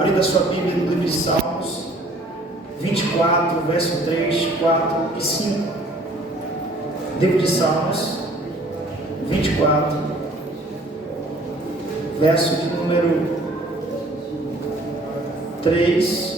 abrindo a sua Bíblia no livro de Salmos 24, verso 3, 4 e 5. Livro de Salmos 24, verso de número 3.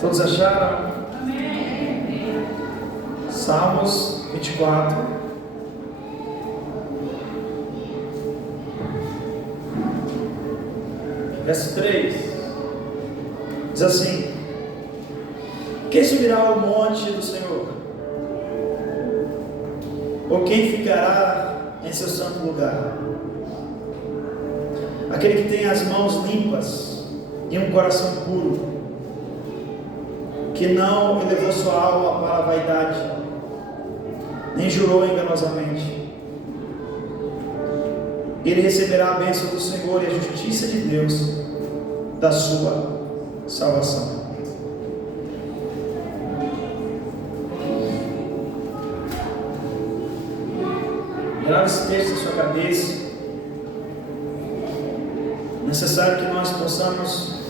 Todos acharam? Amém. Salmos 24. Verso 3. Diz assim: quem subirá ao monte do Senhor? Ou quem ficará em seu santo lugar? Aquele que tem as mãos limpas e um coração puro, que não elevou sua alma para a vaidade, nem jurou enganosamente. Ele receberá a bênção do Senhor e a justiça de Deus da sua salvação. Grave esse texto na sua cabeça. É necessário que nós possamos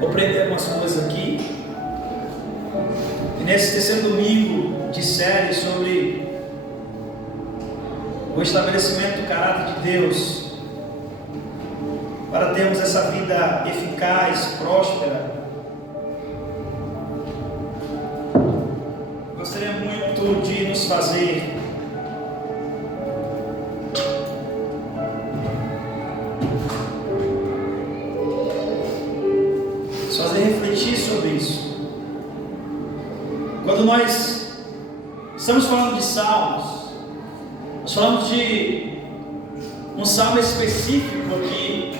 compreender algumas coisas aqui. E nesse terceiro domingo de série sobre o estabelecimento do caráter de Deus, para termos essa vida eficaz, próspera, gostaria muito de nos fazer refletir sobre isso. Quando nós estamos falando de salmos, nós falamos de um salmo específico aqui,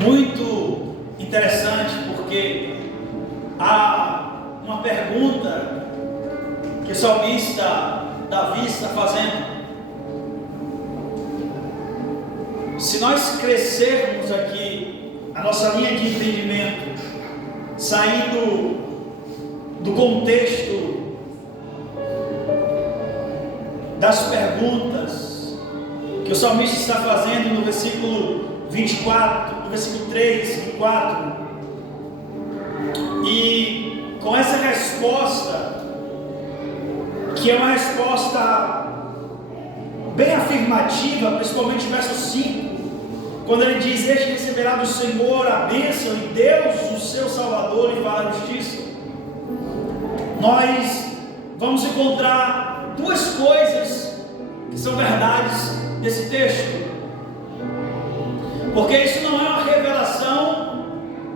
muito interessante, porque há uma pergunta que o salmista Davi está fazendo. Se nós crescermos aqui a nossa linha de entendimento, saindo do contexto das perguntas que o salmista está fazendo no versículo 24, no versículo 3 e 4, e com essa resposta, que é uma resposta bem afirmativa, principalmente no verso 5, quando ele diz: este receberá do Senhor a bênção e Deus o seu Salvador e fará justiça. Nós vamos encontrar duas coisas que são verdades desse texto, porque isso não é uma revelação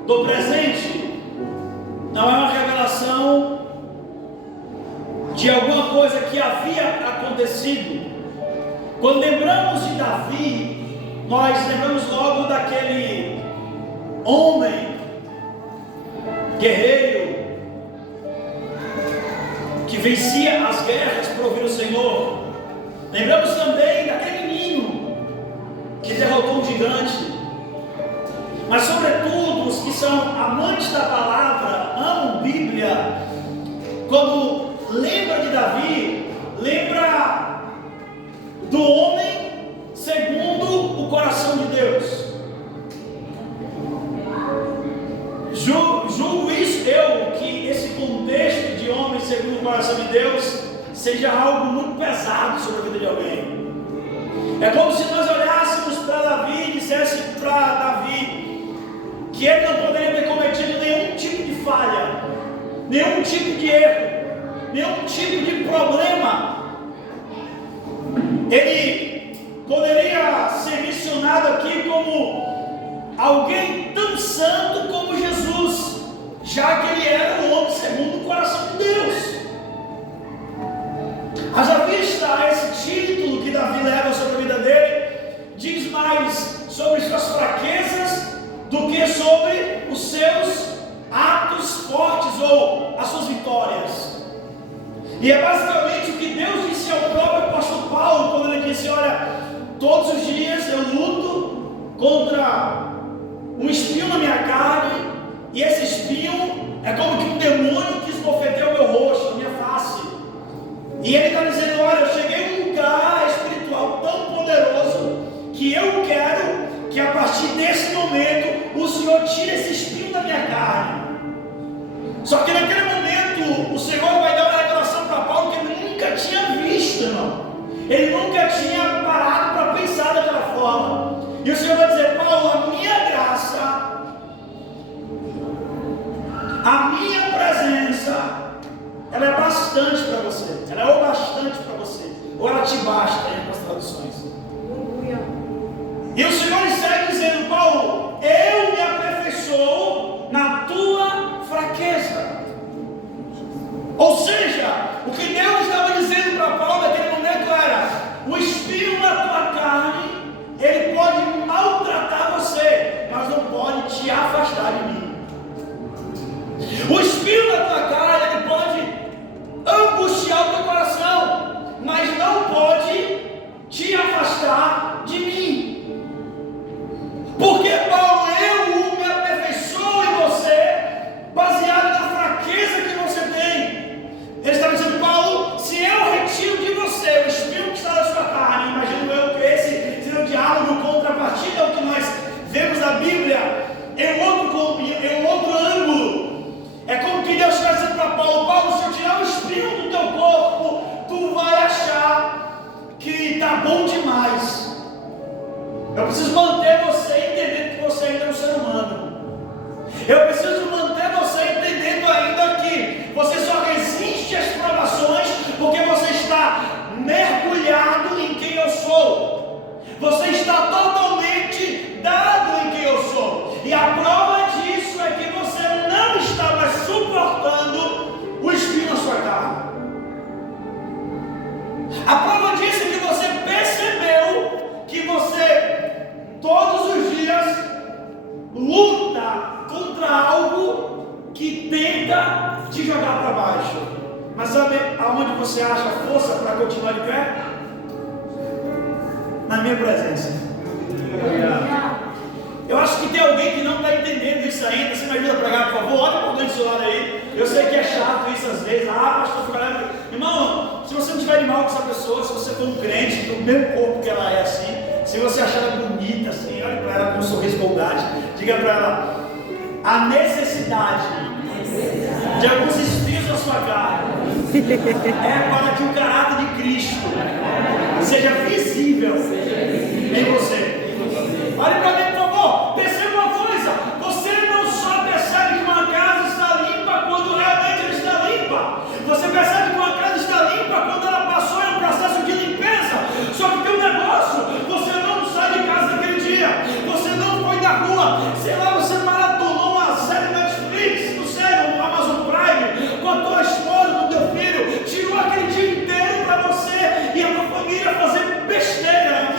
do presente, não é uma revelação de alguma coisa que havia acontecido. Quando lembramos de Davi, nós lembramos logo daquele homem guerreiro que vencia as guerras por ouvir o Senhor. Lembramos também daquele menino que derrotou um gigante. Mas sobretudo os que são amantes da palavra, amam Bíblia, quando lembra de Davi, lembra do homem segundo o coração de Deus. Julgo isso, que esse contexto de homem segundo o coração de Deus seja algo muito pesado sobre a vida de alguém. É como se nós olhássemos para Davi e disséssemos para Davi que ele não poderia ter cometido nenhum tipo de falha, nenhum tipo de erro, nenhum tipo de problema. Ele poderia alguém tão santo como Jesus, já que ele era o homem segundo o coração de Deus. Haja vista esse título que Davi leva sobre a vida dele, diz mais sobre suas fraquezas do que sobre os seus atos fortes ou as suas vitórias. E é basicamente o que Deus disse ao próprio apóstolo Paulo, quando ele disse: olha, todos os dias eu luto contra um espinho na minha carne, e esse espinho é como que um demônio que esbofeteia o meu rosto, a minha face. E ele está dizendo: olha, eu cheguei a um lugar espiritual tão poderoso que eu quero que a partir desse momento o Senhor tire esse espinho da minha carne. Só que naquele momento o Senhor vai dar uma revelação para Paulo que ele nunca tinha visto, irmão. Ele nunca tinha parado para pensar daquela forma. E o Senhor vai dizer: Paulo, a minha graça, a minha presença, ela é bastante para você. Ela é o bastante para você. Ou ela te basta, aí nas traduções. E o Senhor segue dizendo: Paulo, eu me aperfeiçoo na tua fraqueza. Ou seja, o que Deus estava dizendo para Paulo naquele momento era: o espinho na tua carne, ele pode maltratar você, mas não pode te afastar de mim. O espinho na tua carne, ele pode angustiar o teu coração, mas não pode te afastar de mim. Porque, Paulo, eu me aperfeiçoo em você, baseado na fraqueza que você tem. Ele está dizendo: Paulo, se eu retiro de você o espinho que está na sua carne, imagino eu que esse seja o diálogo contrapartida ao que nós vemos na Bíblia, em outro ângulo. É como que Deus está dizendo para Paulo: Paulo, se eu tirar o espinho do teu corpo, tu vai achar que está bom demais. Eu preciso manter você entendendo que você ainda é um ser humano. Eu preciso manter você entendendo ainda que você só resiste às provações porque você está mergulhado em quem eu sou. Você está totalmente dado em quem eu sou. E a prova disso é que você não está mais suportando o espinho na sua carne. A prova disso é que você percebeu que você todos os dias luta contra algo que tenta te jogar para baixo. Mas sabe aonde você acha força para continuar de pé? Na minha presença. Eu acho que tem alguém que não está entendendo isso ainda. Você me ajuda a pregar, por favor? Olha para alguém do seu lado aí. Eu sei que é chato isso às vezes. Pastor, fica... Irmão, se você não tiver de mal com essa pessoa, se você for um crente do mesmo corpo que ela é assim, se você achar ela bonita assim, olhe para ela com um sorriso bondade, diga para ela: a necessidade de alguns espinhos na sua carne é para que o caráter de Cristo seja visível em você. Olhe para mim, por favor. Perceba uma coisa: você não só percebe que uma casa está limpa quando realmente ela está limpa. Você percebe que uma casa está limpa quando ela passou em um processo de limpeza. Só que tem um negócio: você não sai de casa naquele dia, você não foi da rua, sei lá, você maratonou uma série Netflix, não sei, no Amazon Prime, com a tua esposa, com o teu filho, tirou aquele dia inteiro para você e a tua família fazer besteira,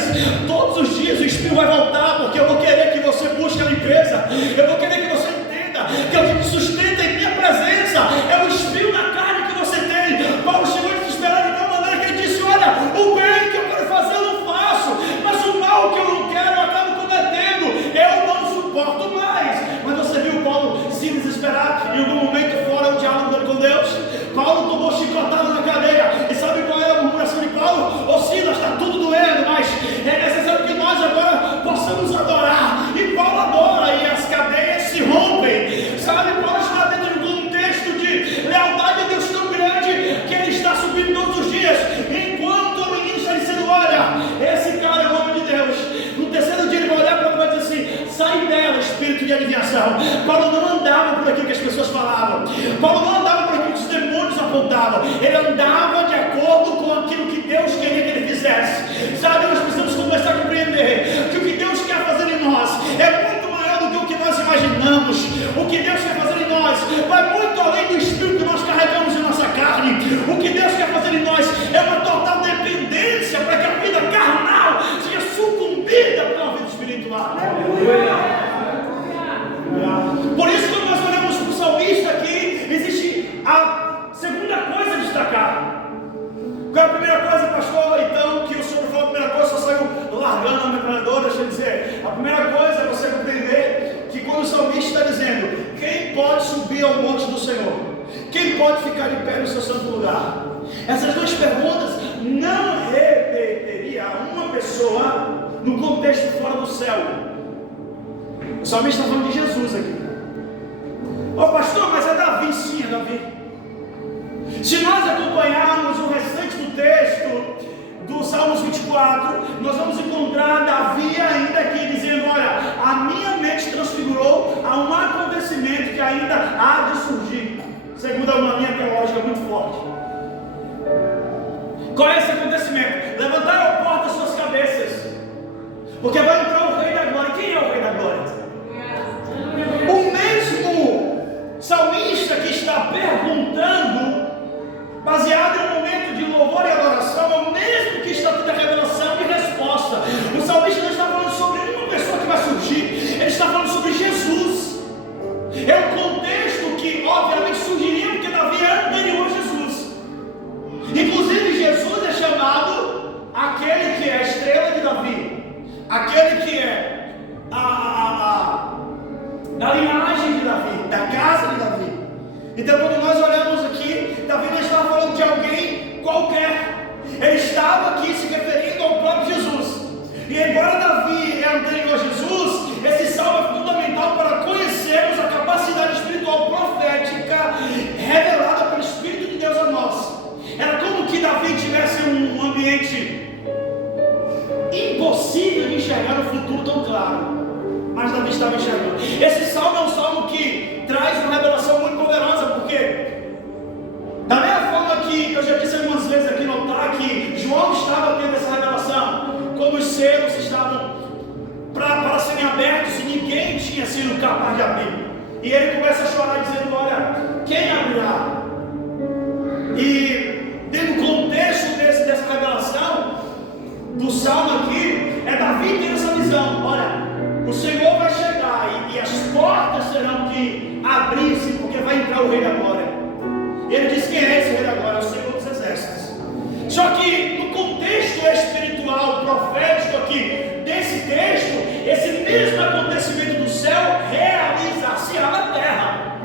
dias. Todos os dias o Espírito vai voltar, porque eu vou querer que você busque a limpeza. Eu vou querer que você entenda que o que te sustenta em minha presença é o espinho na carne que você tem. Paulo chegou desesperado de tal maneira que ele disse: olha, o bem que eu quero fazer eu não faço, mas o mal que eu não quero eu acabo cometendo. Eu não suporto mais. Mas você viu Paulo se desesperar em algum momento fora do diálogo dele com Deus? Paulo tomou chicotada na cadeia. E sabe qual é a murmuração de Paulo? Ô Silas, está tudo doendo, mas é necessário que nós agora possamos adorar. E Paulo adora e as cadeias se rompem. Sabe, Paulo está dentro de um contexto de lealdade a Deus tão grande que ele está subindo todos os dias. Enquanto o menino está dizendo: olha, esse cara é o homem de Deus. No terceiro dia ele vai olhar para ele e vai dizer assim: sai dela, espírito de adivinhação. Paulo não andava por aquilo que as pessoas falavam. Paulo não andava por aquilo que os demônios apontavam. Ele andava de acordo com aquilo que Deus queria que ele fizesse. Sabe, nós precisamos começar a compreender que o que Deus quer fazer em nós é muito maior do que o que nós imaginamos. O que Deus quer fazer em nós vai muito além do espírito que nós carregamos em nossa carne. O que Deus quer fazer em nós é uma total dependência para que a vida carnal seja sucumbida pela vida espiritual. Por isso, quando nós olhamos para o salmista aqui, existe a segunda coisa a destacar. Qual é a primeira coisa, pastor? Então, que o senhor falou, a primeira coisa, só saiu largando a metralhadora. Deixa eu dizer, a primeira coisa é você compreender que quando o salmista está dizendo: quem pode subir ao monte do Senhor? Quem pode ficar de pé no seu santo lugar? Essas duas perguntas não remeteria a uma pessoa no contexto fora do céu. O salmista está falando de Jesus aqui. Ô pastor, mas é Davi. Sim, é Davi. Se nós acompanharmos o restante do texto do Salmos 24, nós vamos encontrar Davi ainda aqui dizendo: olha, a minha mente transfigurou a um acontecimento que ainda há de surgir, segundo uma linha teológica muito forte. Qual é esse acontecimento? Levantaram a porta das suas cabeças, porque vai entrar o Rei da Glória. Quem é o Rei da Glória? O mesmo salmista que está perguntando, baseado em um momento de louvor e adoração, é o mesmo que está tendo a revelação e resposta. O salmista não está falando sobre uma pessoa que vai surgir, ele está falando sobre Jesus. É um contexto que obviamente surgiria porque Davi é anterior a Jesus. Inclusive Jesus é chamado aquele que é a estrela de Davi, aquele que é da linhagem de Davi, da casa de Davi. Então, quando nós olhamos aqui, Davi não estava falando de alguém qualquer. Ele estava aqui se referindo ao próprio Jesus. E embora Davi é anterior a Jesus, esse salmo é fundamental para conhecermos a capacidade espiritual profética revelada pelo Espírito de Deus a nós. Era como que Davi tivesse um ambiente impossível de enxergar o futuro tão claro, mas Davi estava enxergando. Esse salmo é um salmo que traz uma revelação muito poderosa, porque da mesma forma que eu já disse algumas vezes aqui no altar que João estava tendo essa revelação, quando os selos estavam para serem abertos e ninguém tinha sido capaz de abrir, e ele começa a chorar dizendo: olha, quem abrirá? E dentro do contexto dessa revelação do salmo aqui, é Davi tendo essa visão: olha, o Senhor vai chegar e as portas terão que abrir-se, porque vai entrar o Rei da Glória. Ele diz: quem é esse Rei da Glória? É o Senhor dos Exércitos. Só que no contexto espiritual, profético aqui desse texto, esse mesmo acontecimento do céu realizar-se-á na terra.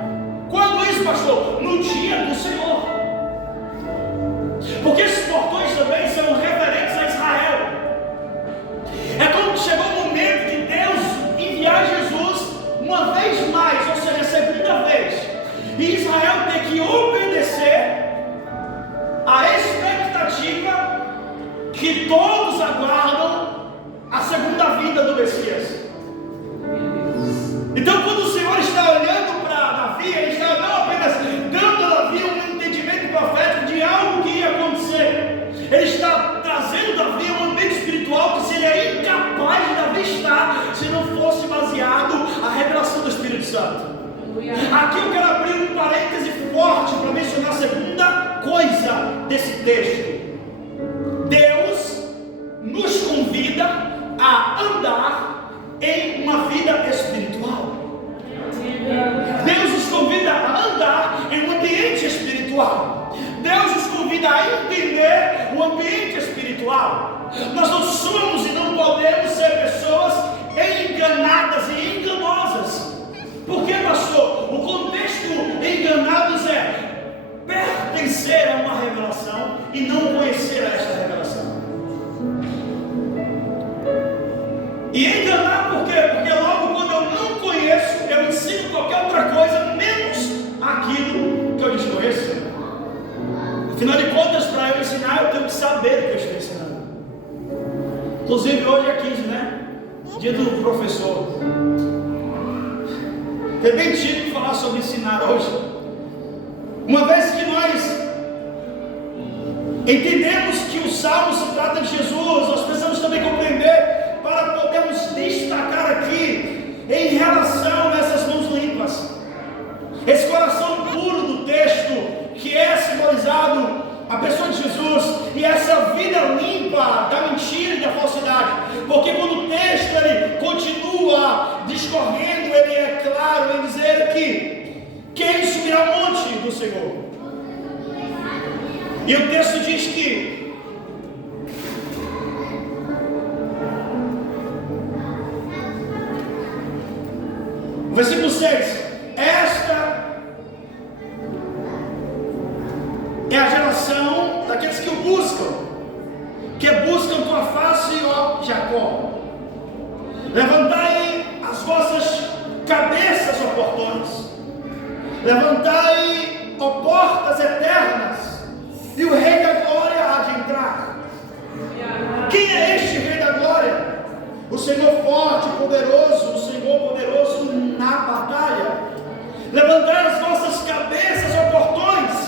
Quando isso, pastor? No dia do Senhor. Porque esses portões também são referentes a Israel. É como chegou o momento de Deus enviar Jesus uma vez mais, ou seja, a segunda vez, e Israel tem que obedecer à expectativa que todos aguardam a segunda vinda do Messias. Então, quando o Senhor está olhando para Davi, ele está não apenas dando a Davi um entendimento profético de algo que ia acontecer, ele está trazendo Davi um ambiente espiritual que seria incapaz de Davi estar se não fosse baseado a revelação do Espírito Santo. Aqui eu quero abrir um parêntese forte para mencionar a segunda coisa desse texto. Deus nos convida em uma vida espiritual. Deus nos convida a andar em um ambiente espiritual. Deus nos convida a entender o ambiente espiritual. Nós não somos e não podemos ser pessoas enganadas e enganosas. Por que, pastor? O contexto enganados é pertencer a uma revelação e não conhecer a esta revelação. E enganar por quê? Porque logo quando eu não conheço, eu ensino qualquer outra coisa, menos aquilo que eu desconheço. Afinal de contas, para eu ensinar, eu tenho que saber o que eu estou ensinando. Inclusive hoje é 15, né? Dia do professor. É bem típico falar sobre ensinar hoje. Uma vez que nós entendemos que o Salmo se trata de Jesus, nós precisamos também compreender para podermos destacar aqui em relação a essas mãos limpas. Esse coração puro do texto que é simbolizado a pessoa de Jesus e essa vida limpa da mentira e da falsidade, porque quando o texto ele continua discorrendo, ele é claro em dizer que quem subirá ao monte do Senhor. E o texto diz que versículo 6: esta é a geração daqueles que o buscam, que buscam tua face, ó Jacó. Levantai as vossas cabeças, ó portões. Levantai, ó portas eternas, e o Rei da Glória há de entrar. Quem é este Rei da Glória? O Senhor forte e poderoso, o Senhor poderoso na batalha. Levantai as vossas cabeças, ó portões.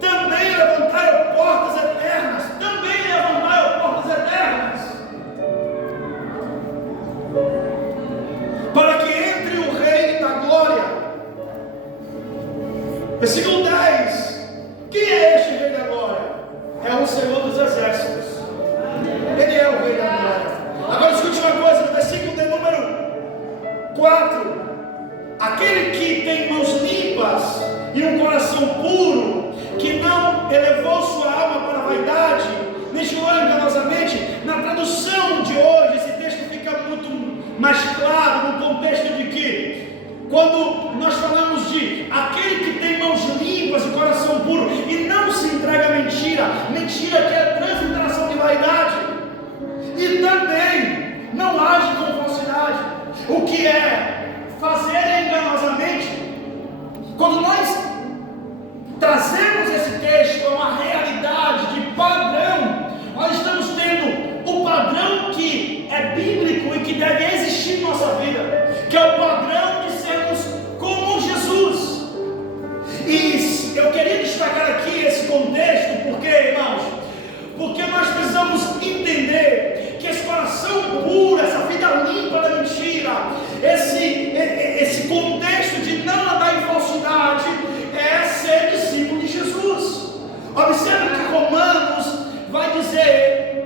Também levantai, ó portas eternas. Também levantai, ó portas eternas. Para que entre o Rei da Glória. Versículo 10. Quem é este Rei da Glória? É o Senhor dos Exércitos. Ele é o Rei da Glória. Agora escute uma coisa, no versículo de número 4. Aquele que tem mãos limpas e um coração puro, que não elevou sua alma para a vaidade, nem jurou enganosamente. Na tradução de hoje, esse texto fica muito mais claro no contexto de que, quando nós falamos de aquele que tem mãos limpas e coração puro e não se entrega a mentira, mentira que é transliteração de vaidade, e também não age com falsidade, o que é fazer enganosamente. Quando nós trazemos esse texto a uma realidade de padrão, nós estamos tendo o padrão que é bíblico e que deve existir em nossa vida, que é o padrão de sermos como Jesus. E eu queria destacar aqui esse contexto, porque, irmãos, porque nós precisamos entender que esse coração puro, essa vida limpa da mentira, esse contexto de não andar em falsidade, é ser discípulo de Jesus. Observe que Romanos vai dizer,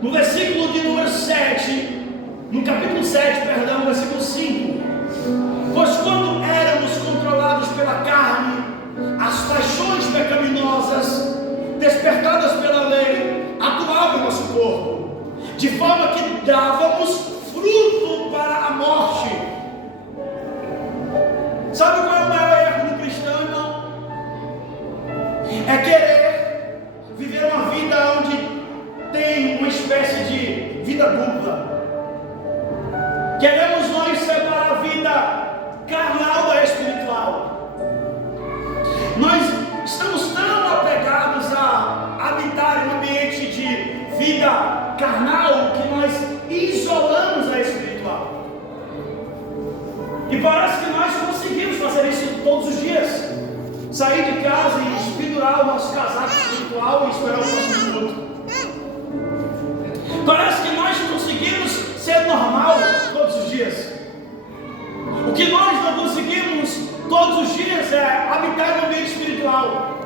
no versículo de número 7, no capítulo 7, perdão, no versículo 5: pois quando éramos controlados pela carne, as paixões pecaminosas, despertadas pela lei, atuavam em nosso corpo, de forma que dávamos fruto para a morte. Sabe qual é o maior erro do cristão, irmão? É querer viver uma vida onde tem uma espécie de vida dupla. Queremos nós separar a vida carnal da espiritual. Nós estamos tão apegados a habitar em um ambiente de vida carnal que nós isolamos a espiritual. E parece que nós conseguimos fazer isso todos os dias. Sair de casa e pendurar o nosso casaco espiritual e esperar o nosso minuto. Parece que nós conseguimos ser normal todos os dias. O que nós não conseguimos todos os dias é habitar no ambiente espiritual,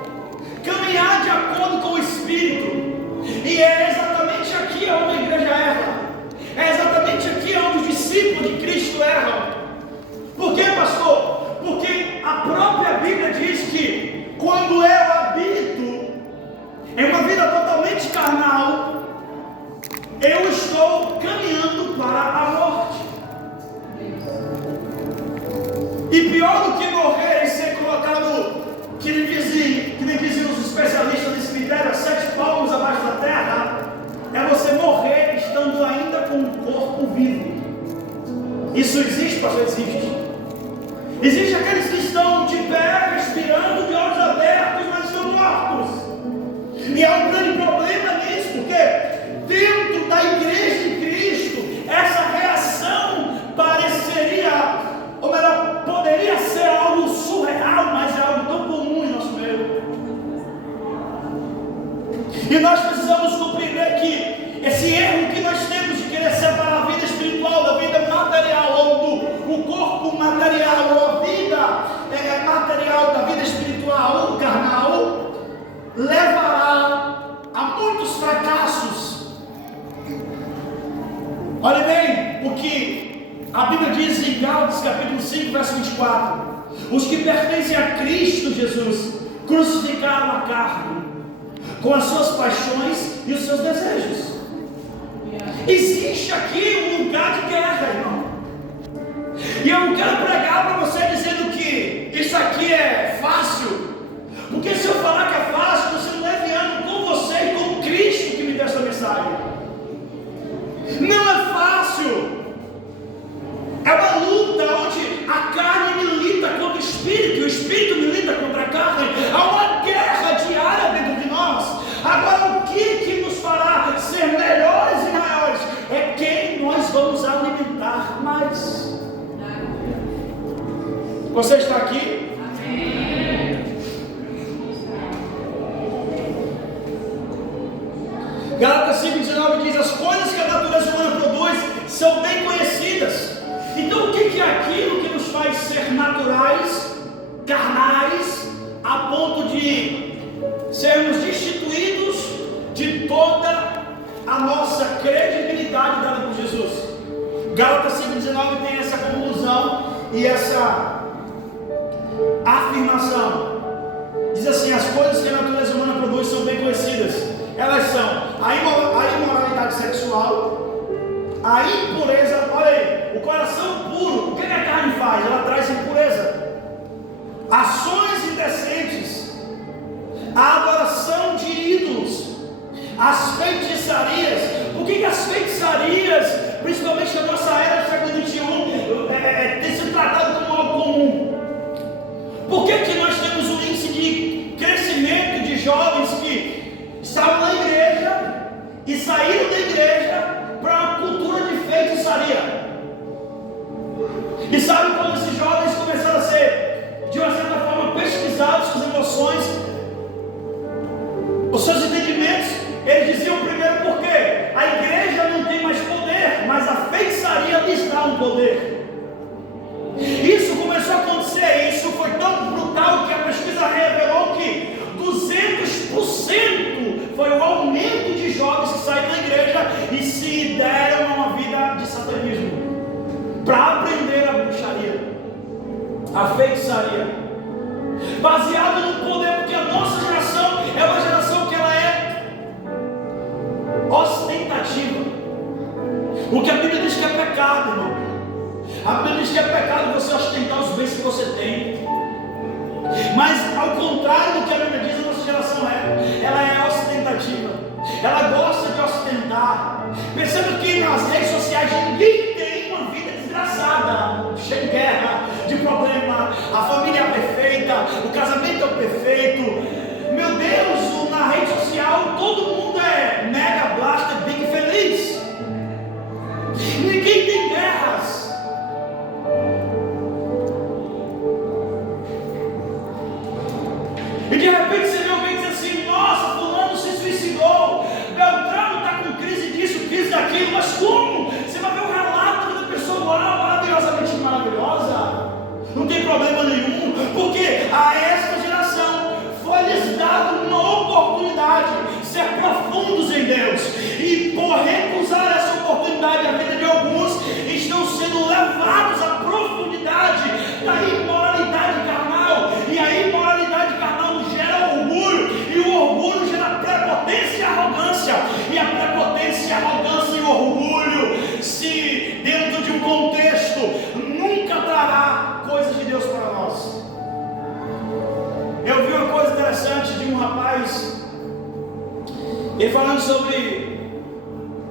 caminhar de acordo com o Espírito. E é exatamente aqui onde a igreja erra. É exatamente aqui onde os em uma vida totalmente carnal, eu estou caminhando para a morte. E pior do que morrer e ser colocado, que nem diziam os especialistas de cemitério, a 7 palmos abaixo da terra, é você morrer estando ainda com o corpo vivo. Isso existe, pastor? Existe. Existe aqueles que estão de pé, respirando, de olhos abertos, mas estão mortos. E há um grande problema nisso, porque dentro da igreja de Cristo, essa reação pareceria, ou melhor, poderia ser algo surreal, mas é algo tão comum em nosso meio. E nós precisamos compreender que esse erro que nós temos de querer separar a vida espiritual da vida material, ou do corpo material, ou a vida material da vida espiritual ou carnal, levará a muitos fracassos. Olha bem o que a Bíblia diz em Gálatas capítulo 5, verso 24: os que pertencem a Cristo Jesus crucificaram a carne com as suas paixões e os seus desejos. Existe aqui um lugar de guerra, irmão. E eu não quero pregar para você dizendo que isso aqui é fácil, porque se eu falar que é fácil, você não é leviando com você e com Cristo que me deu essa mensagem. Não é fácil. É uma luta onde a carne milita contra o espírito, e o espírito milita contra a carne. Há uma guerra diária dentro de nós. Agora, o que nos fará ser melhores e maiores é quem nós vamos alimentar mais. Você está aqui? Amém. Gálatas 5,19 diz: as coisas que a natureza humana produz são bem conhecidas. Então o que é aquilo que nos faz ser naturais, carnais, a ponto de sermos destituídos de toda a nossa credibilidade dada por Jesus? Gálatas 5,19 tem essa conclusão e essa afirmação. Diz assim: as coisas que a natureza humana produz são bem conhecidas. Elas são a imoralidade sexual, a impureza. Olha aí, o coração puro, o que a carne faz? Ela traz impureza. Ações indecentes, a adoração de ídolos, as feitiçarias. Por que as feitiçarias, principalmente na nossa era do século XXI, tem sido tratado como algo comum? Por que nós temos um índice de crescimento de jovens que estavam na igreja e saíram da igreja para uma cultura de feitiçaria? E sabe como esses jovens começaram a ser, de uma certa forma, pesquisados, suas emoções, os seus entendimentos? Eles diziam primeiro porque a igreja não tem mais poder, mas a feitiçaria lhes dá um poder. Isso começou a acontecer, isso foi tão brutal que a pesquisa revelou que 200% foi o aumento de jovens que saíram da igreja e se deram a uma vida de satanismo, para aprender a bruxaria, a feitiçaria, baseado no poder, porque a nossa geração é uma geração que ela é ostentativa. O que a Bíblia diz que é pecado, irmão. A Bíblia diz que é pecado você ostentar os bens que você tem. Mas ao contrário do que a Bíblia diz, a nossa geração ela é ostentativa. Ela gosta de ostentar. Perceba que nas redes sociais ninguém tem uma vida desgraçada, cheia de guerra, de problema. A família é perfeita, o casamento é perfeito. Meu Deus, na rede social todo mundo é mega blaster, bem feliz. Ninguém tem guerras. E de repente você vê alguém dizer assim: nossa, fulano se suicidou, Beltrano está com crise disso, crise daquilo. Mas como? Você vai ver o relato da pessoa moral maravilhosamente maravilhosa, não tem problema nenhum, porque a esta geração foi-lhes dado uma oportunidade de ser profundos em Deus, e por recusar essa oportunidade, a vida de alguns estão sendo levados à profundidade da imoralidade carnal, e a imoralidade carnal gera orgulho, e o orgulho gera prepotência. Ele falando sobre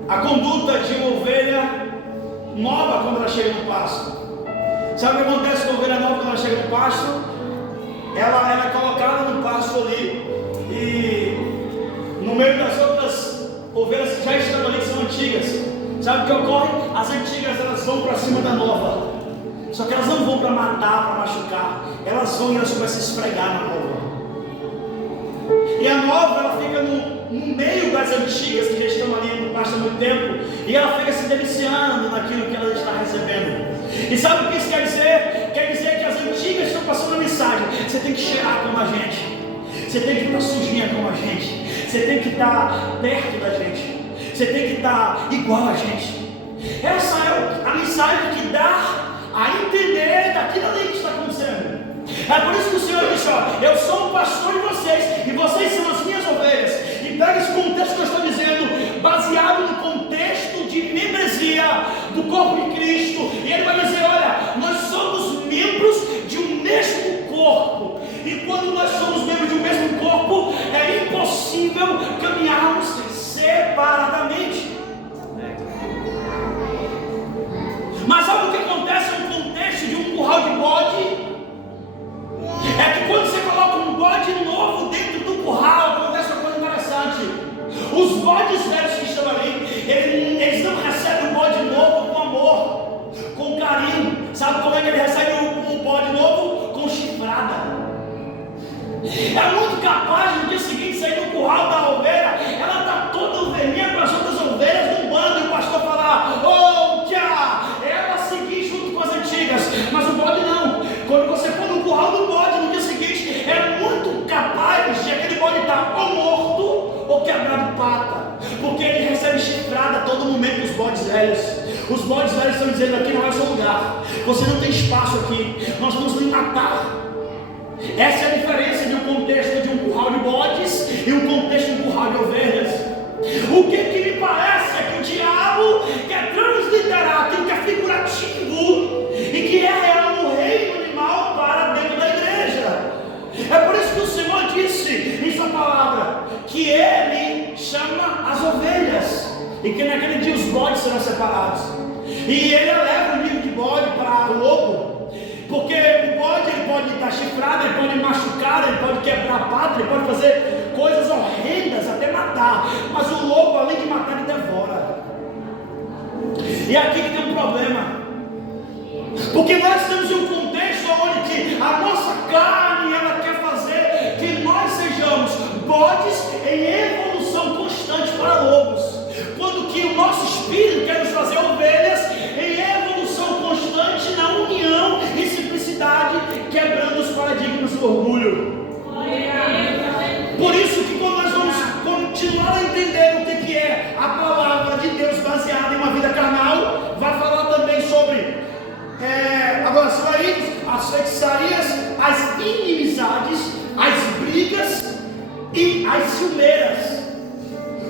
a conduta de uma ovelha nova quando ela chega no pasto. Sabe o que acontece com a ovelha nova quando ela chega no pasto? Ela é colocada no pasto ali, e no meio das outras ovelhas que já estão ali, que são antigas. Sabe o que ocorre? As antigas, elas vão para cima da nova. Só que elas não vão para matar, para machucar. Elas vão e elas começam a esfregar na nova. E a nova, ela fica no meio das antigas que já estão ali no pasto há muito tempo, e ela fica se deliciando naquilo que ela está recebendo. E sabe o que isso quer dizer? Quer dizer que as antigas estão passando a mensagem: você tem que cheirar como a gente, você tem que estar sujinha como a gente, você tem que estar perto da gente, você tem que estar igual a gente. Essa é a mensagem que dá a entender daquilo ali que está acontecendo. É por isso que o Senhor disse: ó, eu sou o pastor de vocês, e vocês são as minhas ovelhas. E pega esse contexto que eu estou dizendo, baseado no contexto de membresia do corpo de Cristo, e ele vai dizer: olha, nós somos membros de um mesmo corpo, e quando nós somos membros de um mesmo corpo, é impossível caminharmos separadamente. Mas sabe o que acontece no contexto de um curral de bode? É que quando você coloca um bode novo dentro do curral, acontece uma coisa interessante. Os bodes velhos que estão ali, eles não recebem o bode novo com amor, com carinho. Sabe como é que ele recebe o bode novo? Com chifrada. É muito capaz no dia seguinte sair do curral da ovelha, ela está toda ovelhinha com as outras ovelhas num bando, e o pastor falar: oh, tchá! Ela seguir junto com as antigas, mas o bode não. Quando você for no curral do bode no dia seguinte, é muito capaz de aquele bode estar ou morto ou quebrado pata, porque ele recebe chifrada a todo momento dos bodes velhos. Os bodes velhos estão dizendo: aqui não é o seu lugar, você não tem espaço aqui, nós vamos lhe matar. Essa é a diferença de um contexto de um curral de bodes e um contexto de um curral de ovelhas. O que me parece é que o diabo quer transliterar aquilo que é figurativo e que é real no reino animal para dentro da igreja. É por isso que o Senhor disse em sua palavra que ele chama as ovelhas, e que naquele dia os bodes serão separados. E ele eleva o nível de bode para o lobo. Porque o bode, ele pode dar chifrada, ele pode machucar, ele pode quebrar a pata, ele pode fazer coisas horrendas, até matar. Mas o lobo, além de matar, ele devora. E é aqui que tem um problema. Porque nós temos um contexto onde que a nossa carne, ela quer fazer que nós sejamos bodes em evolução constante para lobos. Quando que o nosso espírito quer nos fazer ovelhas em evolução constante na união e simplicidade, quebrando os paradigmas do orgulho. Por isso que quando nós vamos continuar a entender o que é a palavra de Deus baseada em uma vida carnal, vai falar também sobre adoração a ídolos, as feitiçarias, as inimizades, as brigas e as ciumeiras,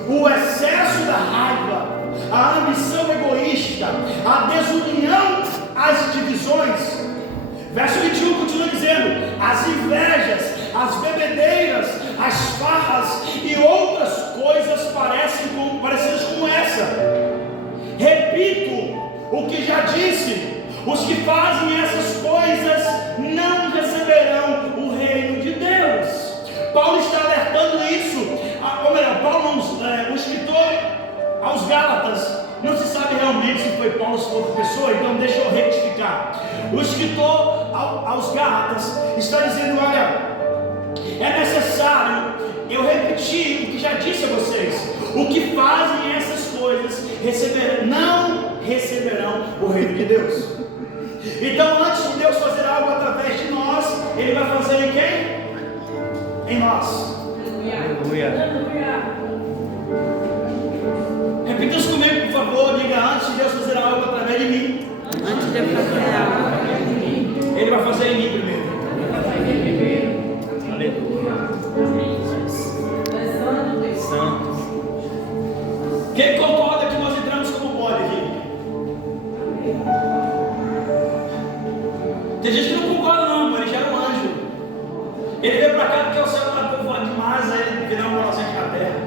o excesso da raiva, a ambição egoísta, a desunião, as divisões. Verso 21 continua dizendo: as invejas, as bebedeiras, as farras e outras coisas parecidas com essa. Repito o que já disse: os que fazem essas coisas não receberão o reino de Deus. Paulo está alertando isso, ou melhor, Paulo não, o escritor aos Gálatas, não se sabe realmente se foi Paulo ou se foi outra pessoa, então deixa eu retificar. O escritor aos Gálatas está dizendo: olha, é necessário eu repetir o que já disse a vocês: o que fazem essas coisas não receberão o reino de Deus. Então, antes de Deus fazer algo através de nós, Ele vai fazer em quem? Em nós. Aleluia. Repita isso comigo, por favor. Diga: antes de Deus fazer algo através de mim, antes de Deus fazer algo através de mim, Ele vai fazer em mim primeiro. Aleluia. Santos. Quem concorda que nós entramos como bode aqui? Tem gente que não concorda não, mas ele já era um anjo. Ele veio para cá porque o céu estava povoado demais, aí ele virou um coração aqui na terra.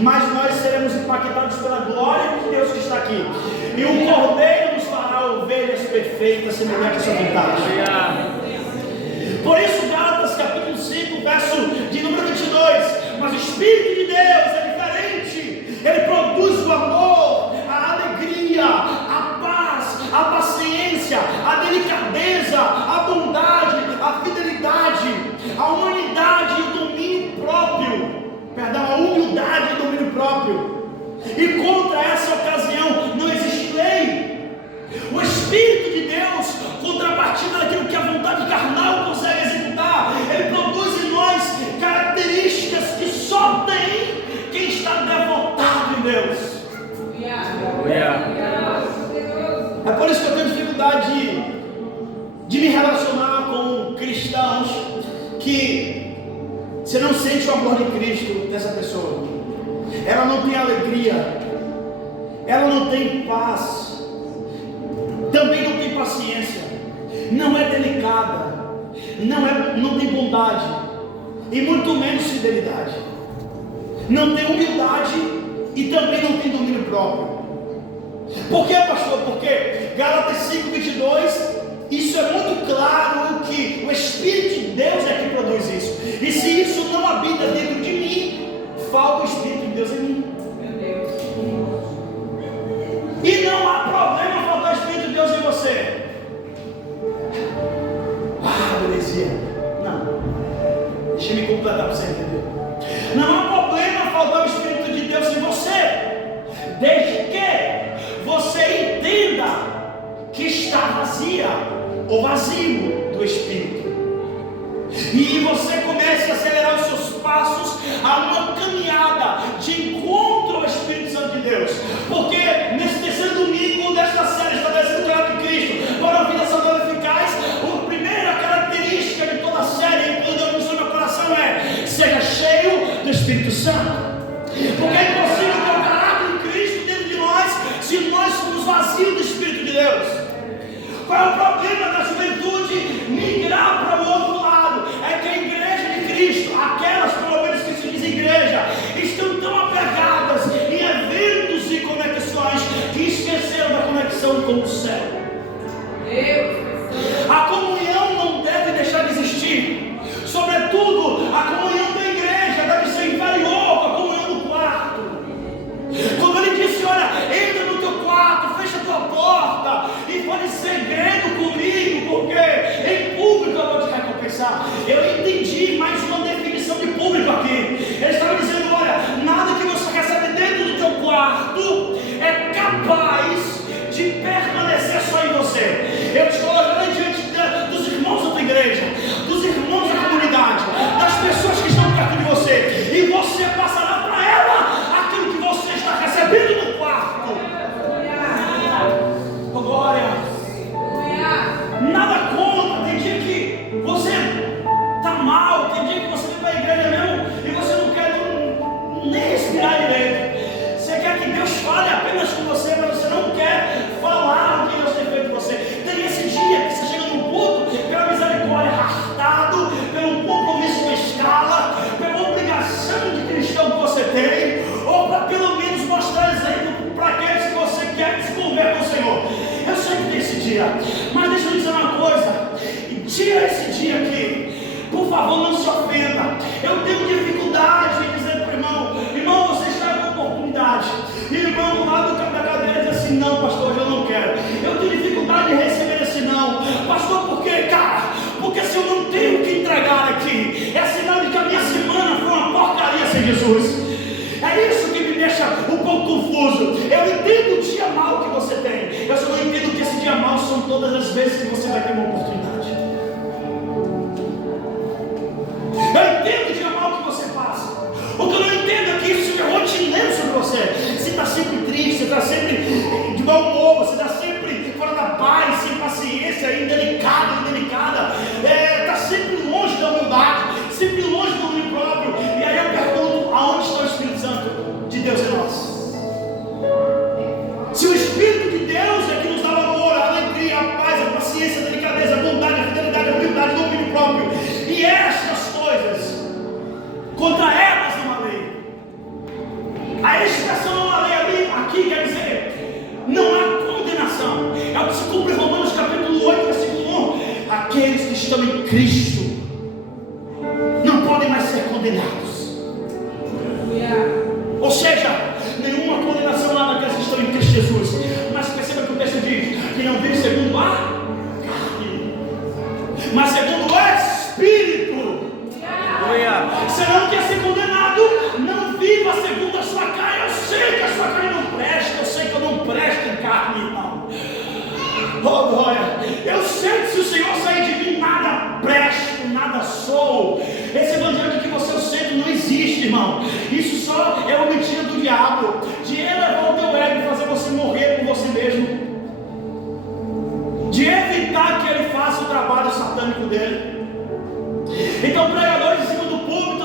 mas nós seremos impactados pela glória de Deus que está aqui. E o Cordeiro nos fará ovelhas perfeitas, semelhante à sua vontade. Por isso, Gálatas capítulo 5, verso de número 22, mas o Espírito de Deus é diferente, ele produz o amor, a alegria, a paz, a paciência, a delicadeza, a bondade, a fidelidade, a humanidade e o domínio próprio, a humildade e o domínio próprio. E contra essa ocasião não existe lei. O Espírito de Deus, contrapartida daquilo que a vontade carnal consegue executar, ele produz em nós características que só tem quem está devotado em Deus. É por isso que eu tenho dificuldade de me relacionar com cristãos que você não sente o amor de Cristo dessa pessoa. Ela não tem alegria, ela não tem paz, também não tem paciência, não é delicada, não tem bondade e muito menos fidelidade, não tem humildade e também não tem domínio próprio. Por quê, pastor? Porque Gálatas 5:22, isso é muito claro que o Espírito de Deus é que produz isso. E se isso não habita dentro de mim, falta o Espírito de Deus em mim. E não há problema faltar o Espírito de Deus em você. Belezinha. Não. Deixa eu me completar para você entender. Não há problema faltar o Espírito de Deus em você, desde que você entenda que está vazia ou vazio do Espírito. E você comece a acelerar os seus passos a uma caminhada de encontro ao Espírito Santo de Deus. Porque nesse terceiro domingo desta série, estabelecendo o caráter de Cristo para a vida saudável e eficaz, a primeira característica de toda a série, quando eu penso no meu coração, é: seja cheio do Espírito Santo. Porque é impossível ter o caráter de Cristo dentro de nós se nós somos vazios do Espírito de Deus. Qual é o problema da juventude migrar para o outro lado? É que a igreja de Cristo, aquelas pelo menos que se diz igreja, estão tão apegadas em eventos e conexões que esqueceram da conexão com o céu. A comunhão não deve deixar de existir. Sobretudo, a comunhão da igreja deve ser inferior à comunhão do quarto. Quando ele disse: olha, entra no teu quarto, fecha a tua porta e fale segredo comigo, porque em público eu vou te recompensar. Eu entendi mais uma definição de público aqui. Ele estava dizendo: olha, nada que você recebe dentro do teu quarto é capaz de permanecer só em você. Eu te coloco diante dos irmãos da tua igreja, dos irmãos da comunidade, das pessoas que estão perto de você, e você passará para ela aquilo que você está recebendo no quarto. Oh, glória! Nada contra. Tem dia que você está mal, tem dia que você vem para a igreja mesmo e você não quer nem respirar direito. Você quer que Deus fale apenas com você, mas você não quer falar o que Deus tem feito com você. Tem esse dia que você chega num culto pela misericórdia, arrastado pelo compromisso com a escala, pela obrigação de cristão que você tem, ou para pelo menos mostrar exemplo para aqueles que você quer desenvolver com o Senhor. Eu sei que tem esse dia, mas deixa eu dizer uma coisa: tira esse dia aqui, por favor, não se ofenda. Eu tenho dificuldade em dizer para o irmão, você está com oportunidade. E o irmão do lado da cadeira diz assim: não, pastor, hoje eu não quero. Eu tenho dificuldade de receber esse não. Pastor, por quê, cara? Porque se eu não tenho o que entregar aqui, é sinal de que a minha semana foi uma porcaria sem Jesus. É isso que me deixa um pouco confuso. Eu entendo o dia mal que você tem, eu só não entendo que esse dia mal são todas as vezes que você vai ter uma oportunidade. Eu entendo o dia mal que você passa. O que eu não entendo é que isso é rotineiro sobre você. Você está sempre triste, você está sempre de mau humor, você está sempre fora da paz, sem paciência, indelicado, indelicada, está sempre longe da humildade, sempre longe do domínio próprio. E aí eu pergunto: aonde está o Espírito Santo de Deus em nós? Se o Espírito de Deus é que nos dá o amor, a alegria, a paz, a paciência, a delicadeza, a bondade, a fidelidade, a humildade, o domínio próprio, e estas coisas, contra elas não há lei. estão em Cristo não podem mais ser condenados. Ou seja, nenhuma condenação lá naqueles que estão em Cristo Jesus. Mas perceba que o texto diz que não vive segundo a carne, mas segundo o Espírito. Você não quer ser condenado, não viva segundo a sua carne. Eu sei que a sua carne não presta, eu sei que eu não presto em carne, irmão. Oh glória, eu sei que se o Senhor sair de mim, nada presto, nada sou. Esse evangelho de que você é o centro não existe, irmão. Isso só é uma mentira do diabo, de elevar o teu ego e fazer você morrer por você mesmo, de evitar que ele faça o trabalho satânico dele. Então, pregadores em cima do púlpito,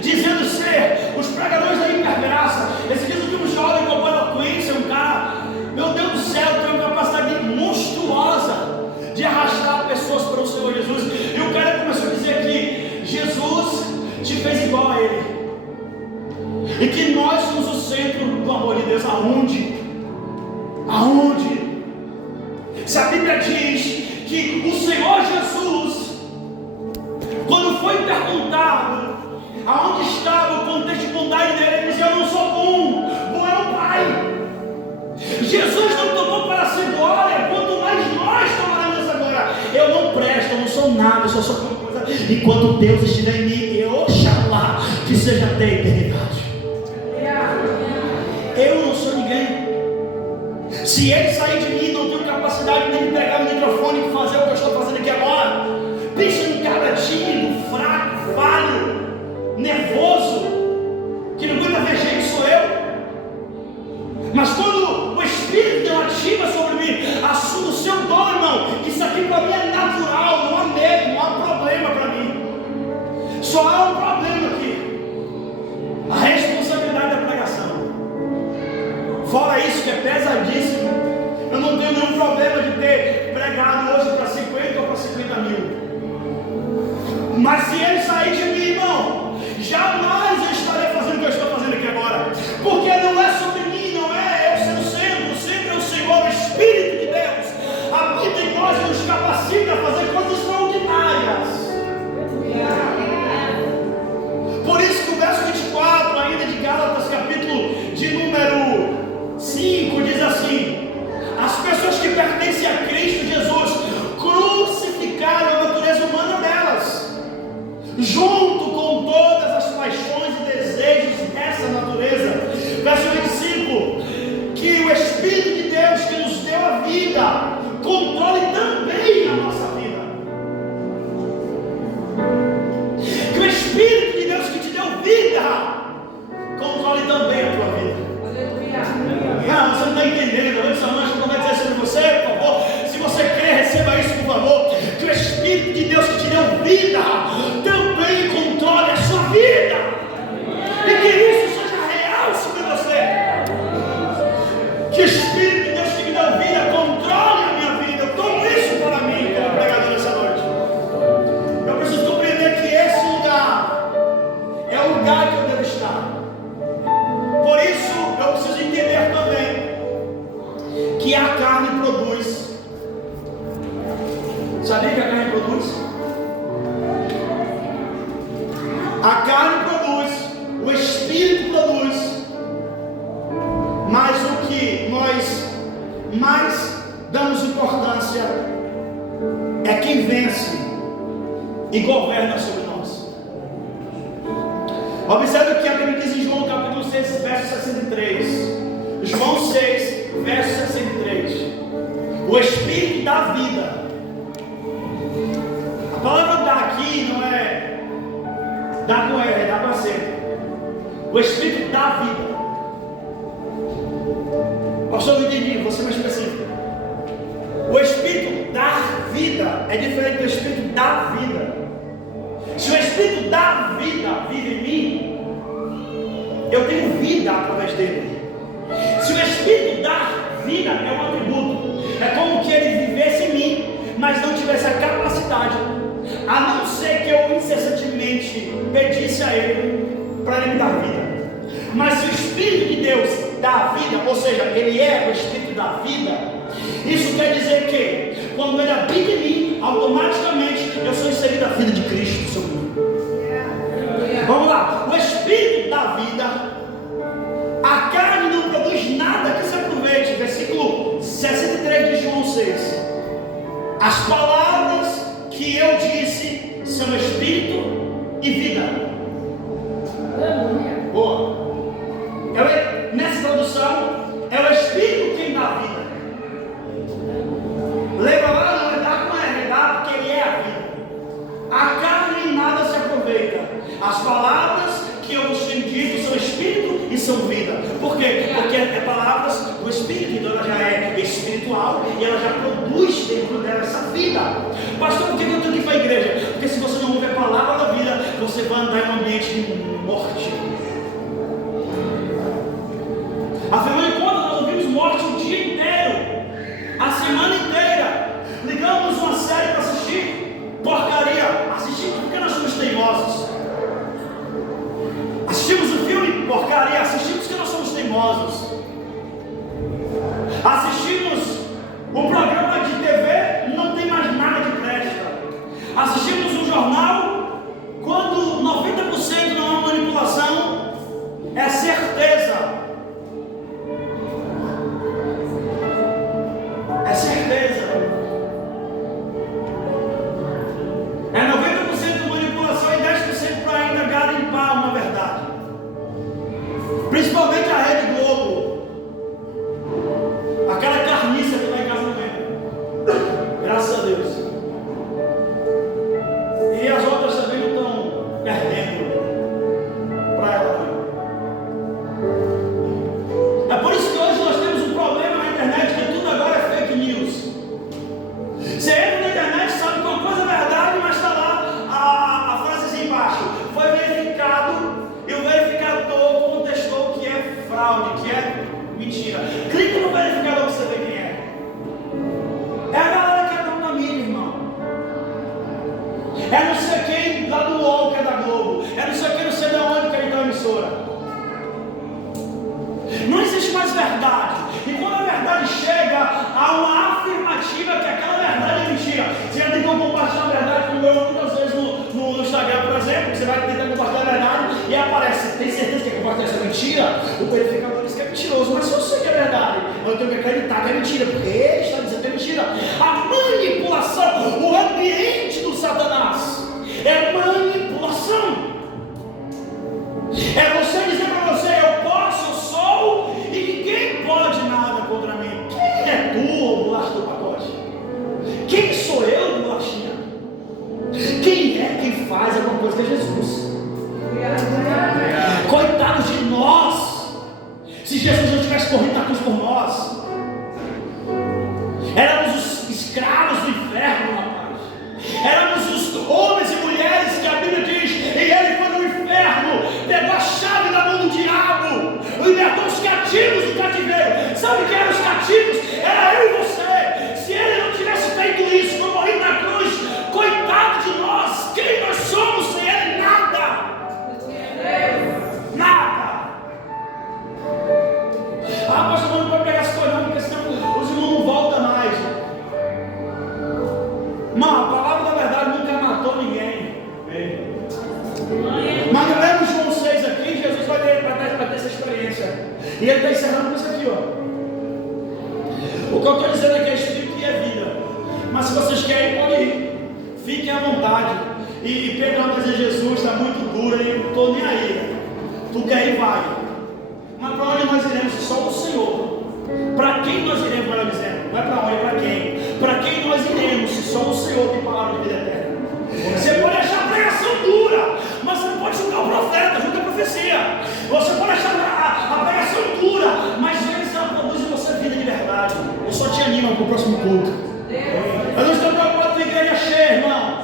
dizendo ser os pregadores da hipergraça. Esse dias eu vi um jovem com eloquência, um cara, meu Deus do céu, tem uma capacidade monstruosa de arrastar pessoas para o Senhor Jesus. E o cara começou a dizer que Jesus te fez igual a Ele, e que nós somos o centro do amor de Deus. Aonde? Se a Bíblia diz que o Senhor Jesus, quando foi perguntado aonde estava o contexto de bondade dele, ele dizia: eu não sou bom, bom é o Pai. Jesus não tomou para si glória, quanto mais nós tomaremos essa glória. Eu não presto, eu não sou nada, eu só sou alguma coisa. Enquanto Deus estiver em mim, oxalá que seja até a eternidade. Eu não sou ninguém. Se ele sair de mim, não tenho capacidade nem de pegar o microfone e fazer o que eu estou fazendo aqui agora. Pensa em cara tímido, fraco, falho, nervoso, que não aguenta ver gente, sou eu. Mas quando o Espírito Deus ativa sobre mim, assume o seu dom, irmão. Isso aqui para mim é natural, não há medo, não há problema para mim. Só há um problema aqui: a responsabilidade da pregação. Fora isso, que é pesadíssimo, eu não tenho nenhum problema de ter pregado hoje para 50 ou para 50 mil. Mas se ele sair de mim, irmão, jamais eu estarei fazendo o que eu estou fazendo aqui agora. Porque não é sobre mim, não é eu ser o centro é o Senhor, o Espírito de Deus habita em nós e nos capacita a fazer coisas extraordinárias. Por isso que o verso 24, ainda de Gálatas, capítulo de número 5, diz assim: as pessoas que pertencem a Cristo Jesus crucificaram a natureza humana delas, junto com todas as paixões e desejos dessa natureza. Verso 25: que o Espírito de Deus que nos deu a vida controle também a nossa vida. Que o Espírito de Deus que te deu vida controle também a tua vida. Não, você não está entendendo. Eu só não vai dizer sobre você, por favor. Se você crê, receba isso, por favor. Que o Espírito de Deus que te deu vida também controle a sua vida, e que isso seja real sobre você. Que o Espírito de Deus que me deu vida controle a minha vida. Eu tomo isso para mim como pregador nessa noite. Eu preciso compreender que esse lugar é o lugar que eu devo estar. Por isso eu preciso entender também que a carne produz. Sabia que a carne produz? A carne produz, o Espírito produz, mas o que nós mais damos importância é quem vence e governa sobre nós. Observe o que a Bíblia diz em João capítulo 6, verso 63. João 6, verso 63. O Espírito dá vida. A palavra dá aqui não é dá com R, é dá com C. O Espírito dá vida. Pastor, não entendi, você é mais específico. O Espírito dá vida é diferente do Espírito da vida. Se o Espírito da vida vive em mim, eu tenho vida através dele. Se o Espírito da vida é um atributo, é como que ele vivesse em mim, mas não tivesse a capacidade, a não ser que eu incessantemente pedisse a ele para ele me dar vida. Mas se o Espírito de Deus dá vida, ou seja, ele é o Espírito da vida, isso quer dizer que quando ele habita em mim, automaticamente eu sou inserido a vida de Cristo sobre mim. Vamos lá, o Espírito da vida, a carne não produz nada que se aproveite. Versículo 63 de João 6. As palavras que eu disse são Espírito e vida. Boa. Nessa tradução, é o Espírito quem dá vida. Lembra lá, não é dar com é dar, porque ele é a vida. A carne em nada se aproveita. As palavras que eu vos tenho dito são Espírito e são vida. Por quê? Porque é palavras do Espírito, então ela já é espiritual e ela já produz dentro dela essa vida. Pastor, por que eu tenho que ir para a igreja? Porque se você não ouvir a palavra da vida, você vai andar em um ambiente de morte. Afinal de contas, nós ouvimos morte o dia inteiro, a semana inteira. Ligamos uma série para assistir porcaria. Assistimos porque nós somos teimosos. Assistimos o filme porcaria. Assistimos porque nós somos teimosos. Assistimos um programa de TV, não tem mais nada que presta. Assistimos um jornal, quando 90% não é uma manipulação, é certeza. É certeza. É 90% manipulação e 10% para ainda garimpar uma verdade. Principalmente a Rede Globo. Aquela carniça que lá em casa não vem. Graças a Deus. E as outras também não estão perdendo para ela. É por isso que hoje nós temos um problema na internet, que tudo agora é fake news. Você entra na internet, sabe que uma coisa é verdade, mas está lá a frasezinha embaixo. Foi verificado e o verificador contestou que é fraude, que é mentira. Clica no verificador para você ver quem é. É a galera que é dono da mídia, irmão. É não sei quem lá do UOL que é da Globo. É não sei quem, não sei de onde que é da emissora. Não existe mais verdade. E quando a verdade chega, há uma afirmativa que aquela verdade é mentira. Você já tentou compartilhar a verdade com eu muitas vezes no Instagram, por exemplo. Você vai tentar compartilhar a verdade e aparece. Tem certeza que é compartilhar essa mentira? O verificador diz que é mentiroso. Mas se eu sei que é verdade, eu tenho que acreditar que é mentira, porque ele está dizendo que é mentira. A manipulação, o ambiente do Satanás é manipulação. É você dizer para você: eu posso, eu sou, e ninguém pode nada contra mim. Quem é tu, ô bolacha do pacote? Quem sou eu, bolachinha? Quem é que faz alguma coisa? Que é Jesus. Coitados de nós, se Jesus não tivesse corrido na cruz por nós. Éramos os escravos do inferno, rapaz. Éramos os homens e mulheres que a Bíblia diz, e ele foi no inferno, pegou a chave da mão do diabo, libertou os cativos do cativeiro. Sabe quem eram os cativos? Era eu e você. Se ele não tivesse feito isso, não morrido na cruz, coitado de nós. Quem nós somos sem ele? Nada. Nada. Ah, pastor, não pode pegar as coisas não, porque senão os irmãos não voltam mais. Mano, a palavra da verdade nunca matou ninguém. Mas no mesmo João 6 aqui, Jesus vai ter essa experiência. E ele está encerrando com isso aqui, ó. O que eu estou dizendo aqui é Espírito e é vida. Mas se vocês querem, podem ir. Fiquem à vontade. E Pedro vai dizer: Jesus está muito duro, eu não estou nem aí. Tu quer ir, vai. Mas para onde nós iremos? Só o Senhor. Para quem nós iremos, melhor dizendo? Não é para onde, é para quem? Para quem nós iremos, se só o Senhor tem palavra de vida eterna? Você pode achar a pregação dura, mas você não pode julgar o profeta, julga a profecia. Você pode achar a pregação dura, mas vezes ela produz em você vida de verdade. Eu só te animo para o próximo culto. Eu não estou preocupado com a igreja cheia, irmão.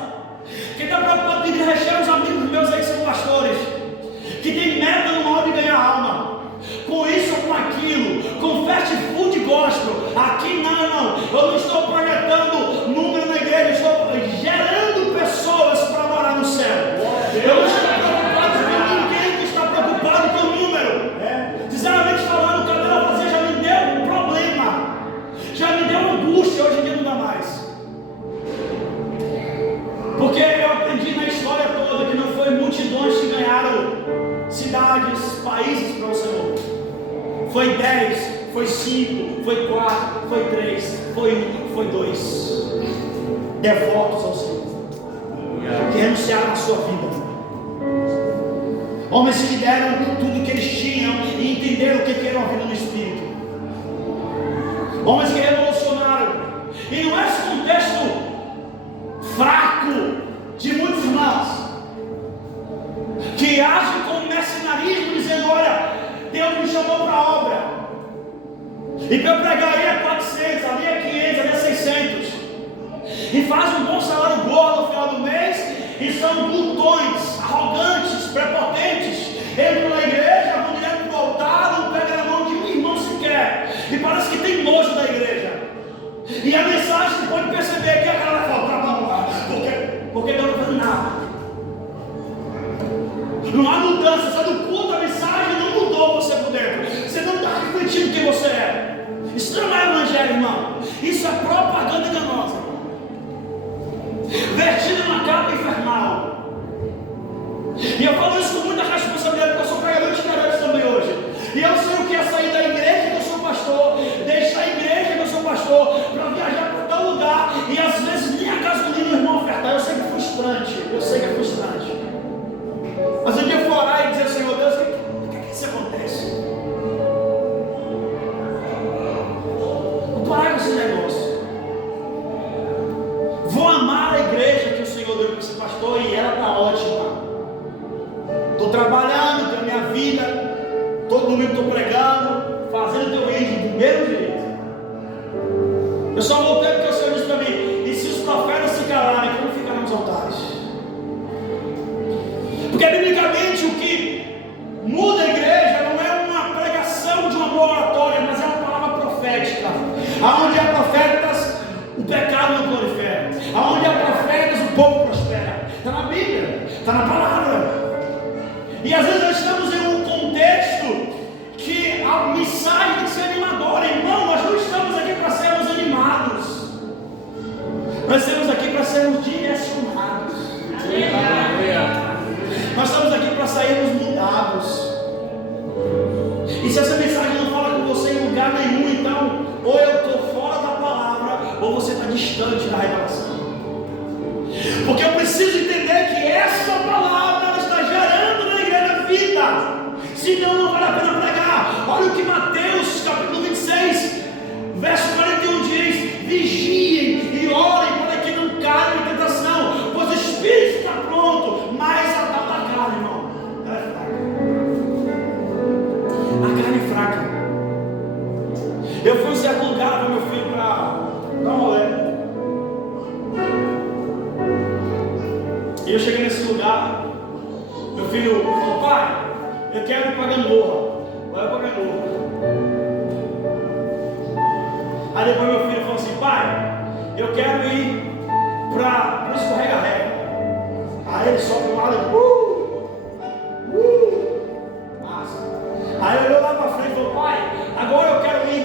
Quem está preocupado com a igreja cheia, os amigos meus aí que são pastores, que tem meta no modo de ganhar alma. Com isso ou com aquilo, com fast food gospel. Aqui não. Eu não estou projetando número na igreja, eu estou gerando pessoas para morar no céu. Eu não estou preocupado com ninguém que está preocupado com o número. Sinceramente falando, o que eu vou fazer já me deu um problema, já me deu angústia. Hoje em dia países para o Senhor. Foi 10, foi 5, foi 4, foi 3, foi 1, foi 2. Devotos ao Senhor, que renunciaram à sua vida. Homens que deram tudo que eles tinham e entenderam o que era uma vida no Espírito. Homens que revolucionaram. E não é esse contexto fraco de muitos irmãos que agem com mercenarismo, dizendo: olha, Deus me chamou para a obra, e para eu pregar aí é 400, ali é 500, ali é 600, e faz um bom salário gordo no final do mês, e são glutões, arrogantes, prepotentes, entram na igreja, vão direto para o altar, não pegam na mão de um irmão sequer, e parece que tem nojo da igreja. E a mensagem, você pode perceber que a galera fala: vamos lá, porque Deus não faz nada. Não há mudança, sai do culto, a mensagem não mudou você por dentro. Você não está refletindo quem você é. Isso não é evangelho, irmão. Isso é propaganda enganosa, vertida numa capa infernal. E eu falo isso com muita responsabilidade, porque eu sou pregador itinerante também hoje. E eu sei o que é sair da igreja que eu sou pastor, deixar a igreja que eu sou pastor, para viajar para tal lugar, e às vezes nem a gasolina o irmão ofertar. Eu sei que é frustrante, Mas um dia eu for orar e dizer: Senhor Deus, por que isso acontece? Vou parar com esse negócio. Vou amar a igreja que o Senhor deu para esse pastor, e ela está ótima. Estou trabalhando, tenho a minha vida, todo domingo estou pregando, fazendo o teu reino do mesmo jeito. Eu só voltei porque o Senhor disse para mim: e se os profetas se calarem, como ficarão nos altares? Porque biblicamente o que muda a igreja não é uma pregação de uma boa oratória, mas é uma palavra profética. Aonde há profetas, o pecado não prolifera. Aonde há profetas, o povo prospera. Está na Bíblia, está na palavra. E às vezes nós estamos em um contexto que a mensagem tem que ser animadora. Irmão, nós não estamos aqui para sermos animados. Nós estamos aqui para sermos direcionados. Nós estamos aqui para sairmos mudados. E se essa mensagem não fala com você em lugar nenhum, então ou eu estou fora da palavra, ou você está distante da revelação. Porque eu preciso entender que essa palavra ela está gerando na igreja vida. Senão não vale a pena pregar. Olha o que Mateus capítulo 26 verso 41 diz: vigiem e orem para que não caiam em tentação, pois o espírito está pronto, mas a tal da carne, irmão, ela é fraca. A carne é fraca. Eu fui um certo lugar para meu filho para dar um rolê. E eu cheguei nesse lugar, meu filho falou: pai, eu quero ir para Gangorra. Vai para Gangorra. Aí depois meu filho falou assim: pai, eu quero ir para o escorrega-rega. Aí ele sobe do lado e massa. Aí ele olhou lá para frente e falou: pai, agora eu quero ir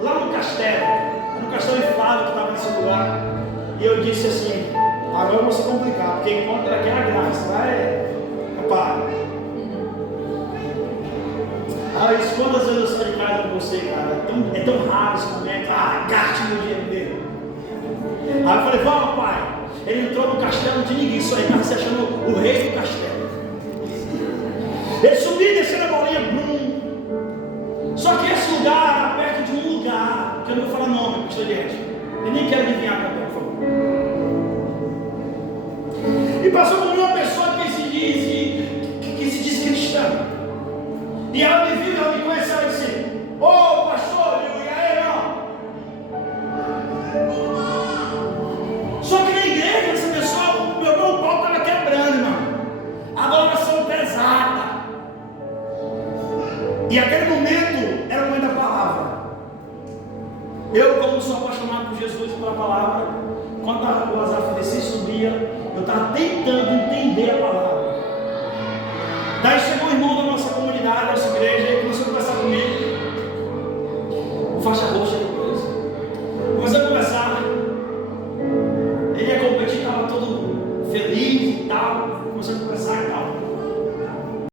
lá no castelo inflável que estava nesse lugar. E eu disse assim: agora eu vou se complicar, porque enquanto aqui é a graça, vai, para. Aí disse: quantas vezes eu saio de casa com você, cara? É tão raro esse momento. Gaste meu dinheiro dele. Aí eu falei: vamos, pai. Ele entrou no castelo, não tinha ninguém, só ele estava se achando o rei do castelo. Ele subiu e desceu na bolinha, brum. Só que esse lugar era perto de um lugar, que eu não vou falar nome, custa de gente. Eu nem quero adivinhar também, por favor. E passou por uma pessoa que se diz cristã. E ela me viu, ela me conheceu e disse: ô pastor, e aí, irmão? Só que na igreja, essa pessoa, o meu irmão Paulo estava quebrando, irmão. A adoração pesada. E aquele momento era o momento da palavra. Eu, como sou apaixonado por Jesus e pela palavra, quando o Azaf descia e subia, eu estava tentando entender a palavra. Daí chegou o irmão da nossa comunidade, da nossa igreja, e começou a conversar comigo. Faixa